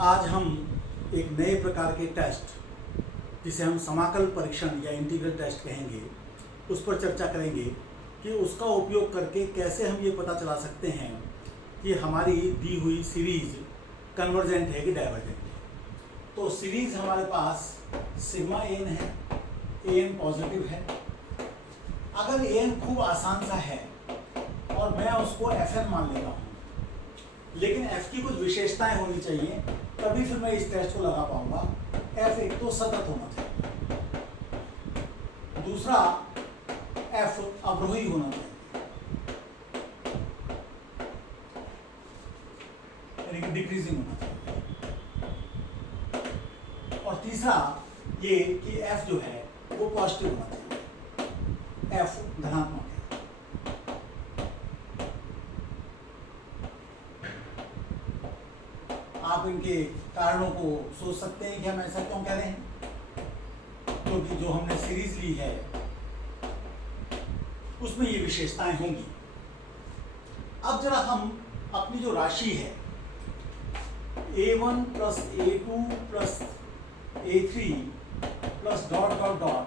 आज हम एक नए प्रकार के टेस्ट जिसे हम समाकल परीक्षण या इंटीग्रल टेस्ट कहेंगे उस पर चर्चा करेंगे कि उसका उपयोग करके कैसे हम ये पता चला सकते हैं कि हमारी दी हुई सीरीज कन्वर्जेंट है कि डाइवर्जेंट है। तो सीरीज हमारे पास सिग्मा एन है, एन पॉजिटिव है। अगर एन खूब आसान सा है और मैं उसको एफ एन मान लेता हूँ, लेकिन एफ की कुछ विशेषताएं होनी चाहिए, तभी फिर मैं इस टेस्ट को लगा पाऊंगा। एफ एक तो सतत होना चाहिए, दूसरा एफ अवरोही होना चाहिए, यानी कि डिक्रीजिंग होना चाहिए, और तीसरा ये कि एफ जो है वो पॉजिटिव होना चाहिए, एफ धनात्मक है। आप इनके कारणों को सोच सकते हैं कि हम ऐसा क्यों कह रहे हैं, क्योंकि जो हमने सीरीज ली है उसमें ये विशेषताएं होंगी। अब जरा हम अपनी जो राशि है a1 plus a2 plus a3 plus dot dot dot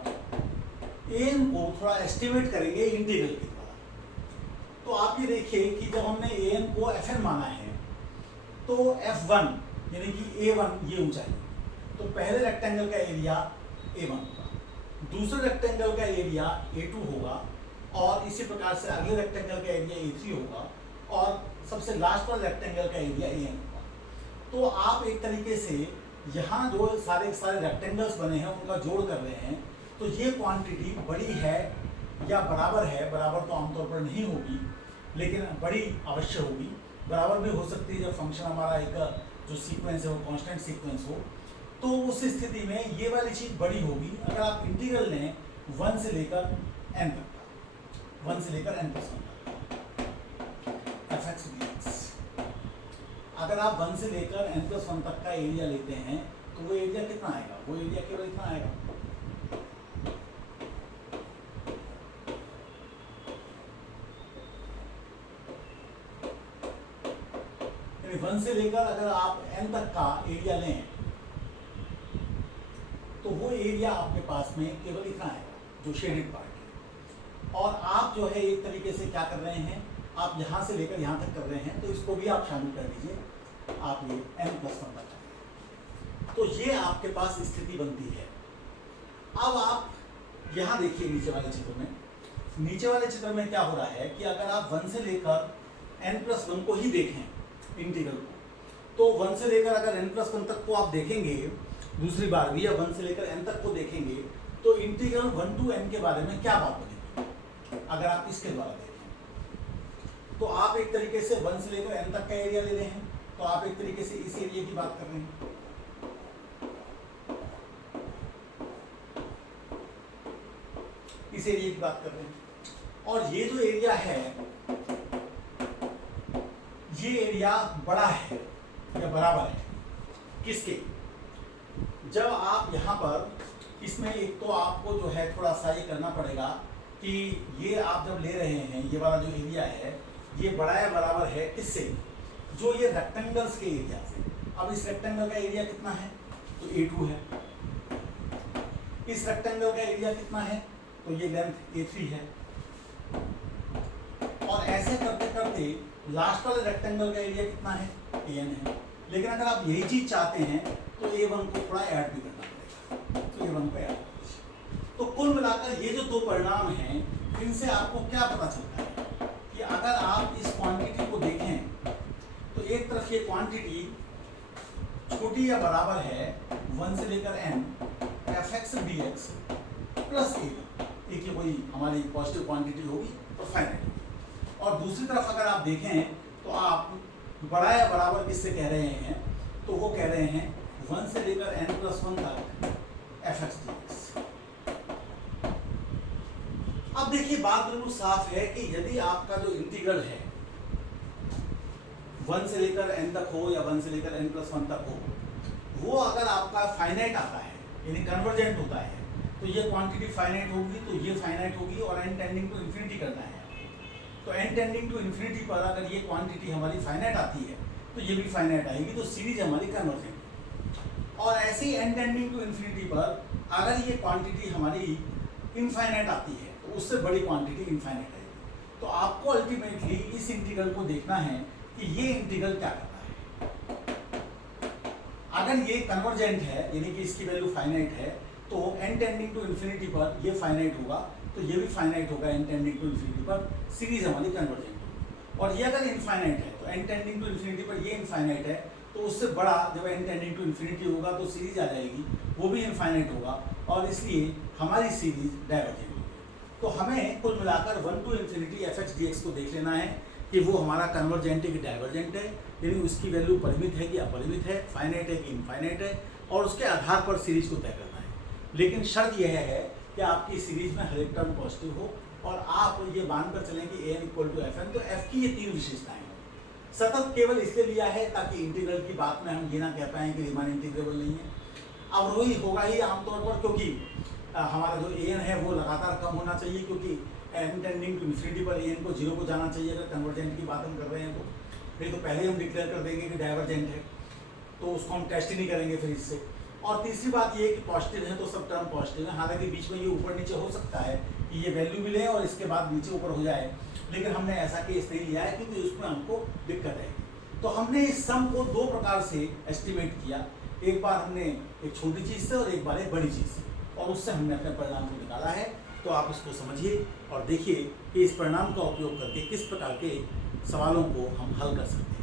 n को थोड़ा एस्टिमेट करेंगे इंटीग्रल के द्वारा। तो आप ये देखिए कि जब हमने एन को एफ एन माना है तो F1 यानी कि A1 ये ऊंचाई, तो पहले रेक्टेंगल का एरिया A1 होगा, दूसरे रेक्टेंगल का एरिया A2 होगा, और इसी प्रकार से अगले रेक्टेंगल का एरिया A3 होगा, और सबसे लास्ट वाले रेक्टेंगल का एरिया AN होगा। तो आप एक तरीके से यहाँ जो सारे रेक्टेंगल्स बने हैं उनका जोड़ कर रहे हैं, तो ये क्वांटिटी बड़ी है या बराबर है, बराबर तो आमतौर पर नहीं होगी लेकिन बड़ी अवश्य होगी। बराबर भी हो सकती है जब फंक्शन हमारा एक जो सीक्वेंस है वो कांस्टेंट सीक्वेंस हो, तो उस स्थिति में ये वाली चीज़ बड़ी होगी। अगर आप इंटीग्रल लें 1 से लेकर n तक का, 1 से लेकर n+1 तक fx dx, अगर आप 1 से लेकर n+1 तक का एरिया लेते हैं तो वो एरिया कितना आएगा? वो एरिया केवल इतना आएगा। वन से लेकर अगर आप n तक का एरिया लें तो वो एरिया आपके पास में केवल इतना आएगा जो शेडेड पार्ट है। और आप जो है एक तरीके से क्या कर रहे हैं, आप यहाँ से लेकर यहाँ तक कर रहे हैं, तो इसको भी आप शामिल कर लीजिए, आप ये n+1 तक करेंगे। तो ये आपके पास स्थिति बनती है। अब आप यहाँ देखिए नीचे वाले चित्र में, नीचे वाले चित्र में क्या हो रहा है कि अगर आप 1 से लेकर n+1 को ही देखें इंटीग्रल को, तो 1 से लेकर अगर n+1 तक को आप देखेंगे दूसरी बार भी, या 1 से लेकर n तक को देखेंगे, तो इंटीग्रल 1 to n के बारे में क्या बात बनेगी अगर आप इसके द्वारा देखें। तो आप एक तरीके से 1 से लेकर n तक का एरिया ले रहे हैं, तो आप एक तरीके से इस एरिया की बात कर रहे हैं। इस एरिया की बात कर रहे हैं, और ये जो एरिया है ये एरिया बड़ा है या बराबर है किसके? जब आप यहाँ पर इसमें एक तो आपको जो है थोड़ा सा ये करना पड़ेगा कि ये आप जब ले रहे हैं ये वाला जो एरिया है ये बड़ा या बराबर है किससे? जो ये रेक्टेंगल्स के एरिया से। अब इस रेक्टेंगल का एरिया कितना है? तो A2 है। इस रेक्टेंगल का एरिया कितना है? तो ये लेंथ A3 है। और ऐसे करते करते लास्ट वाले रेक्टेंगल का एरिया कितना है? AN है। लेकिन अगर आप यही चीज चाहते हैं तो A1 को थोड़ा ऐड भी करना पड़ेगा, तो A1 को ऐड कर दीजिए। तो कुल मिलाकर ये जो दो परिणाम हैं, इनसे आपको क्या पता चलता है कि अगर आप इस क्वांटिटी को देखें तो एक तरफ ये क्वांटिटी छोटी या बराबर है 1 से लेकर n fx dx plus A1, एक ये कोई हमारी पॉजिटिव क्वांटिटी होगी और फाइनाइट होगी। और दूसरी तरफ अगर आप देखें तो आप बड़ा या बराबर किससे कह रहे हैं? तो वो कह रहे हैं 1 से लेकर n+1 तक fx dx। अब देखिए बात बिल्कुल साफ है कि यदि आपका जो इंटीग्रल है 1 से लेकर n तक हो या 1 से लेकर n+1 तक हो, वो अगर आपका फाइनाइट आता है यानी कन्वर्जेंट होता है, तो ये क्वांटिटी फाइनाइट होगी, तो ये फाइनाइट होगी, और n टेंडिंग टू इन्फिनिटी करना है। तो n टेंडिंग टू इन्फिनिटी पर अगर ये क्वांटिटी हमारी फाइनाइट आती है तो ये भी फाइनाइट आएगी, तो सीरीज हमारी कन्वर्जेंट है। और ऐसे ही n टेंडिंग टू इन्फिनिटी पर अगर ये क्वांटिटी हमारी इनफाइनाइट आती है तो उससे बड़ी क्वांटिटी इनफाइनाइट आएगी। तो आपको अल्टीमेटली इस इंटीग्रल को देखना है कि ये इंटीग्रल क्या करता है। अगर ये कन्वर्जेंट है यानी कि इसकी वैल्यू फाइनाइट है तो n टेंडिंग टू इन्फिनिटी पर ये फाइनाइट होगा, तो ये भी फाइनाइट होगा n टेंडिंग टू इन्फिनिटी पर, सीरीज हमारी कन्वर्जेंट होगी। और ये अगर इनफाइनाइट है तो n टेंडिंग टू इन्फिनिटी पर ये इनफाइनाइट है, तो उससे बड़ा जब n टेंडिंग टू इन्फिनिटी होगा तो सीरीज आ जाएगी, वो भी इनफाइनाइट होगा और इसलिए हमारी सीरीज डाइवर्जेंट होगी। तो हमें कुल मिलाकर 1 टू इन्फिनिटी fx dx को देख लेना है कि वो हमारा कन्वर्जेंट है कि डाइवर्जेंट है, यानी उसकी वैल्यू परिमित है कि अपरिमित है, फाइनाइट है कि इनफाइनाइट है, और उसके आधार पर सीरीज को तय करना है। लेकिन शर्त यह है कि आपकी सीरीज में हर एक टर्म पॉजिटिव हो और आप ये मानकर चलें कि an equal to f n, तो f की ये 3 विशेषताएं हैं। सतत केवल इसलिए लिया है ताकि इंटीग्रल की बात में हम ये ना कह पाएँ कि रीमान इंटीग्रेबल नहीं है। अवरोही होगा ही आमतौर पर, क्योंकि हमारा जो an है वो लगातार कम होना चाहिए, क्योंकि n टेंडिंग टू इन्फिनिटी पर an को 0 को जाना चाहिए अगर कन्वर्जेंट की बात हम कर रहे हैं तो। फिर तो पहले हम डिक्लेयर कर देंगे कि डाइवर्जेंट है, तो उसको हम टेस्ट ही नहीं करेंगे फिर इससे। और तीसरी बात ये कि पॉजिटिव है तो सब टर्म पॉजिटिव है, हालांकि बीच में ये ऊपर नीचे हो सकता है कि ये वैल्यू भी ले और इसके बाद नीचे ऊपर हो जाए, लेकिन हमने ऐसा केस नहीं लिया है क्योंकि उसमें हमको दिक्कत आएगी। तो हमने इस सम को 2 प्रकार से एस्टिमेट किया, एक बार हमने एक छोटी चीज़ से और एक बार एक बड़ी चीज़ से, और उससे हमने अपने परिणाम को निकाला है। तो आप इसको समझिए और देखिए कि इस परिणाम का उपयोग करके किस प्रकार के सवालों को हम हल कर सकते हैं।